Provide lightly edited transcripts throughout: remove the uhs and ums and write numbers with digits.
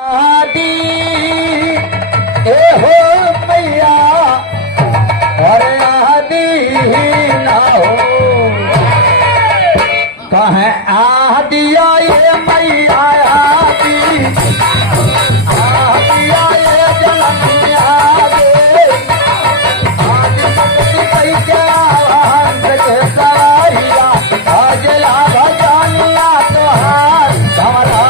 आदि ए हो मैया और आदि ना हो कहे आदिया ये मैया आदि आदिया ये जनमिया दे आदि मुक्ति कैसे हंस के सारिया आज लाभ जानिया तोहार हमारा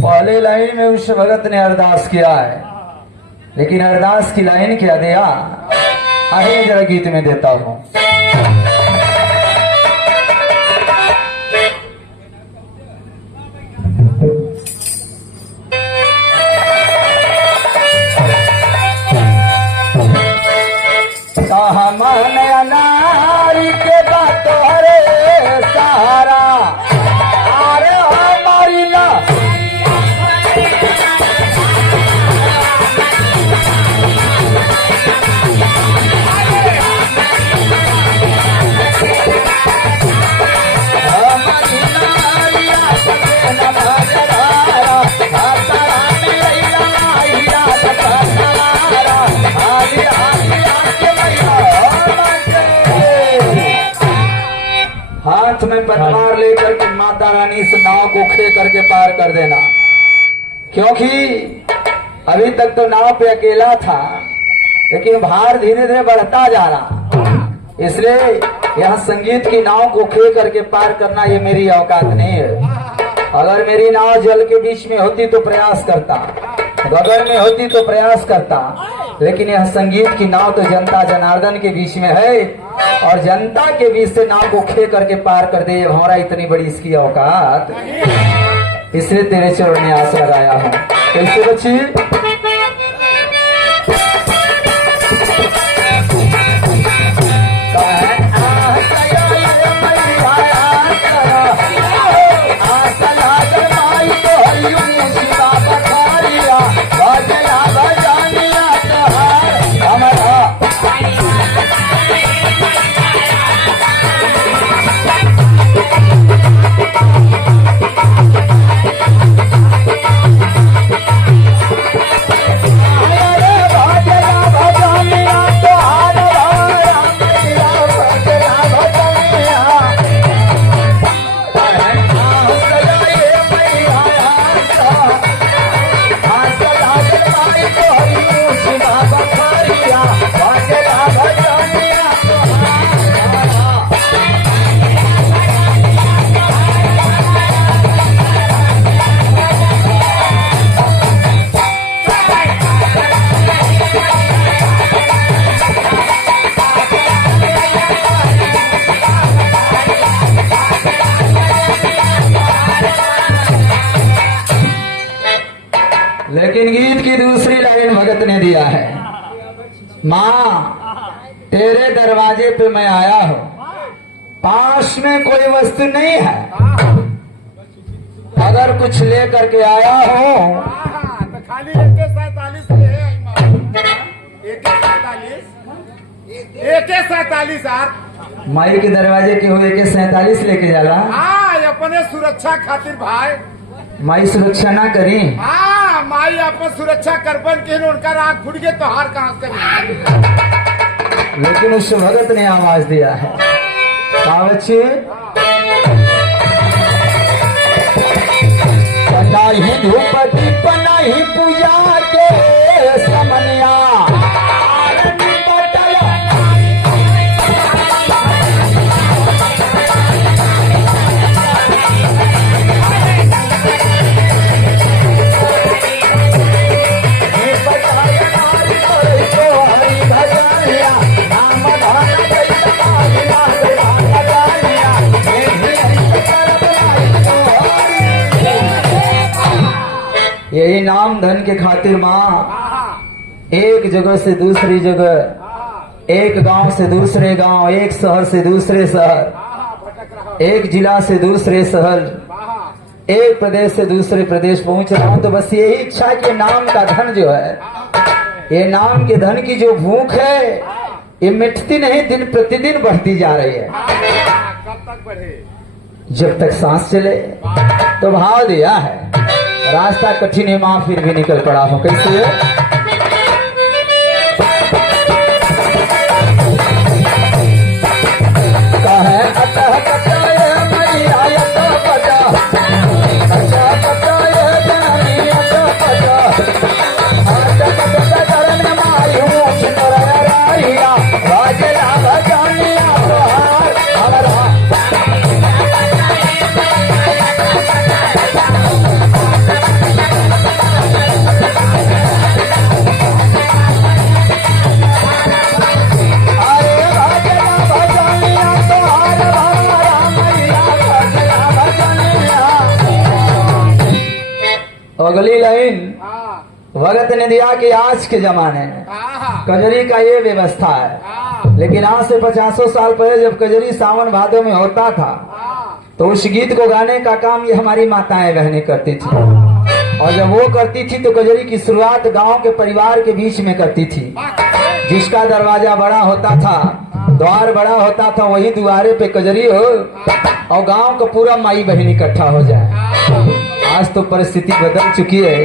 पहले लाइन में उस भगत ने अरदास किया है, लेकिन अरदास की लाइन क्या दिया आगे जरा गीत में देता हूं। मन नारी के बातों रे सहारा अरे हमारी ना हाथ में पतवार लेकर के माता रानी से नाव को खे करके पार कर देना, क्योंकि अभी तक तो नाव पे अकेला था, लेकिन भार धीरे धीरे बढ़ता जा रहा, इसलिए यह संगीत की नाव को खे करके पार करना ये मेरी औकात नहीं है। अगर मेरी नाव जल के बीच में होती तो प्रयास करता, गगन में होती तो प्रयास करता, लेकिन यह संगीत की नाव तो जनता जनार्दन के बीच में है और जनता के बीच से नाव को खे करके पार कर दे हमारा इतनी बड़ी इसकी औकात, इसलिए तेरे चरण में आस लगाया हूं। कैसे बच्ची लेकिन गीत की दूसरी लाइन भगत ने दिया है, माँ तेरे दरवाजे पे मैं आया हूँ, पास में कोई वस्तु नहीं है, अगर कुछ ले करके आया हो तो खाली AK-47 AK-47 यार माई के दरवाजे के हुए AK-47 लेके जाला। हाँ अपने सुरक्षा खातिर भाई माई सुरक्षा ना करी, हाँ माई अपन सुरक्षा करबन के उनका आँख फूट गए तो हार कहाँ करी, लेकिन उस भगत ने आवाज दिया है, बच्चे नहीं धूप दीप नहीं पूजा के समनिया यही नाम धन के खातिर माँ हाँ एक जगह से दूसरी जगह, हाँ एक गांव से दूसरे गांव, एक शहर से दूसरे शहर, हाँ भटक रहा एक जिला से दूसरे शहर, हाँ एक प्रदेश से दूसरे प्रदेश पहुंच रहा हूं। तो बस यही इच्छा कि नाम का धन जो है, ये नाम के धन की जो भूख है ये मिटती नहीं, दिन प्रतिदिन बढ़ती जा रही है। कब तक बढ़े? जब तक सांस चले। तो भाव दिया है, रास्ता कठिन है माँ फिर भी निकल पड़ा हूं। कैसे? कहे अतः कटाए मैया अतः पटा, अतः कटाए जननी अतः पटा, अतः पटा चरण मायू सुंदर राहिया, राजला भजनिया तोहार हमारा। अगली लाइन भगत ने दिया कि आज के जमाने में कजरी का ये व्यवस्था है, लेकिन आज से 500 साल पहले जब कजरी सावन भादों में होता था तो उस गीत को गाने का काम ये हमारी माताएं बहनें करती थी। और जब वो करती थी तो कजरी की शुरुआत गांव के परिवार के बीच में करती थी। जिसका दरवाजा बड़ा होता था, द्वार बड़ा होता था, वही द्वारे पे कजरी हो और गांव का पूरा माई बहन इकट्ठा हो जाए। आज तो परिस्थिति बदल चुकी है,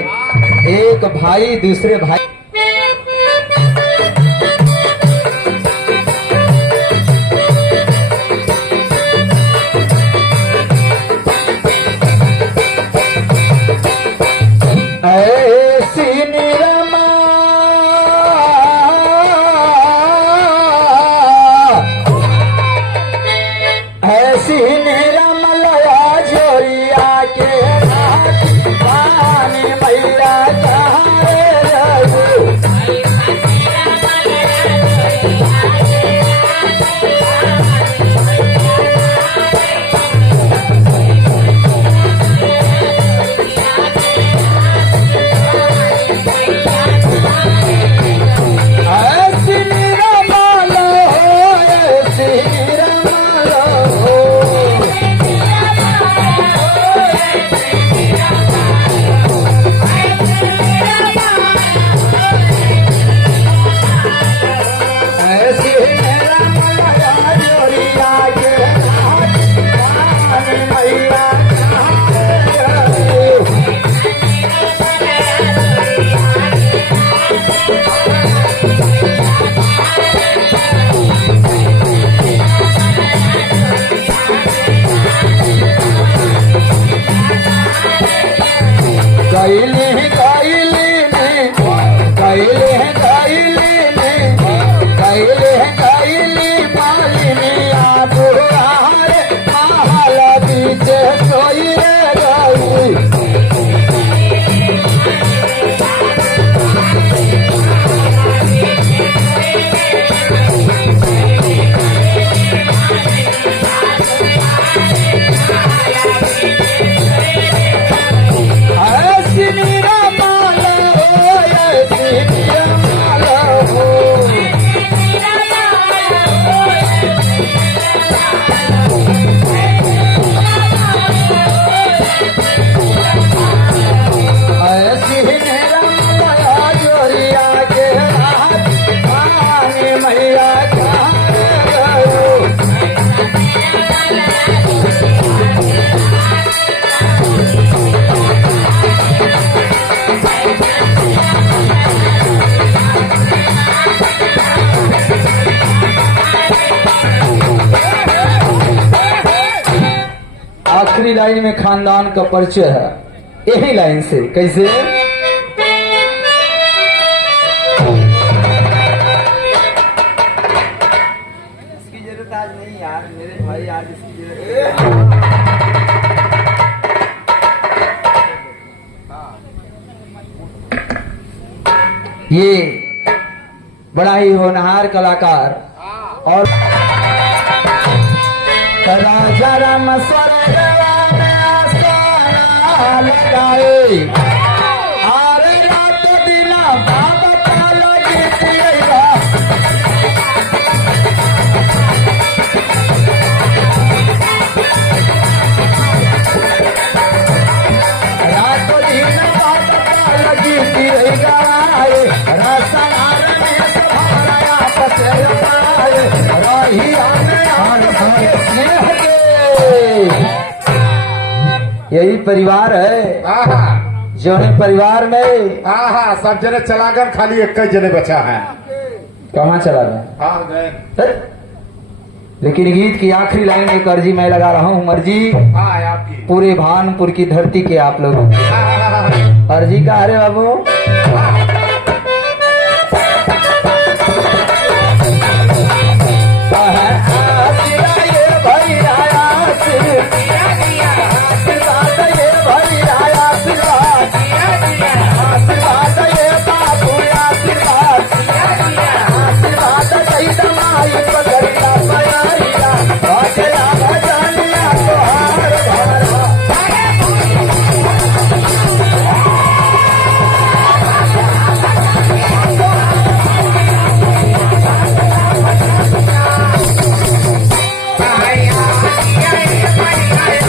एक भाई दूसरे भाई ऐसी निरमा ऐसी निरमा लया जोरिया के पानी मैया कहारे रहू। ऐसी निरमा लो, ऐसी निरमा लो, ऐसी निरमा लया जोरिया के पानी मैया कहारे रहू। कैले हैं कैले में, कैले हैं कैले में, कैले हैं कैले मालिनी आप हारे महला बीच सोई रही। ऐसी निरमा लो, ऐसी निरमा लो, ऐसी निरमा लया जोरिया के पानी मैया कहारे रहू। आखिरी लाइन में खानदान का परिचय है, यही लाइन से। कैसे? इसकी जरूरत आज नहीं यार, मेरे भाई आज इसकी जरूरत ये बड़ा ही होनहार कलाकार और राजा राम स्वर्गवा में आस्थाना लगाए, यही परिवार है हाँ हाँ जो है परिवार में हाँ हाँ सब जने चला गए, खाली एक ही जने बचा है। कहाँ चला गया। हाँ गए। लेकिन गीत की आखिरी लाइन एक अर्जी मैं लगा रहा हूँ उमर जी, हाँ है आपकी। पूरे भानपुर की धरती के आप लोग हाँ, हाँ, हाँ, हाँ। अर्जी का अरे बाबू Bye.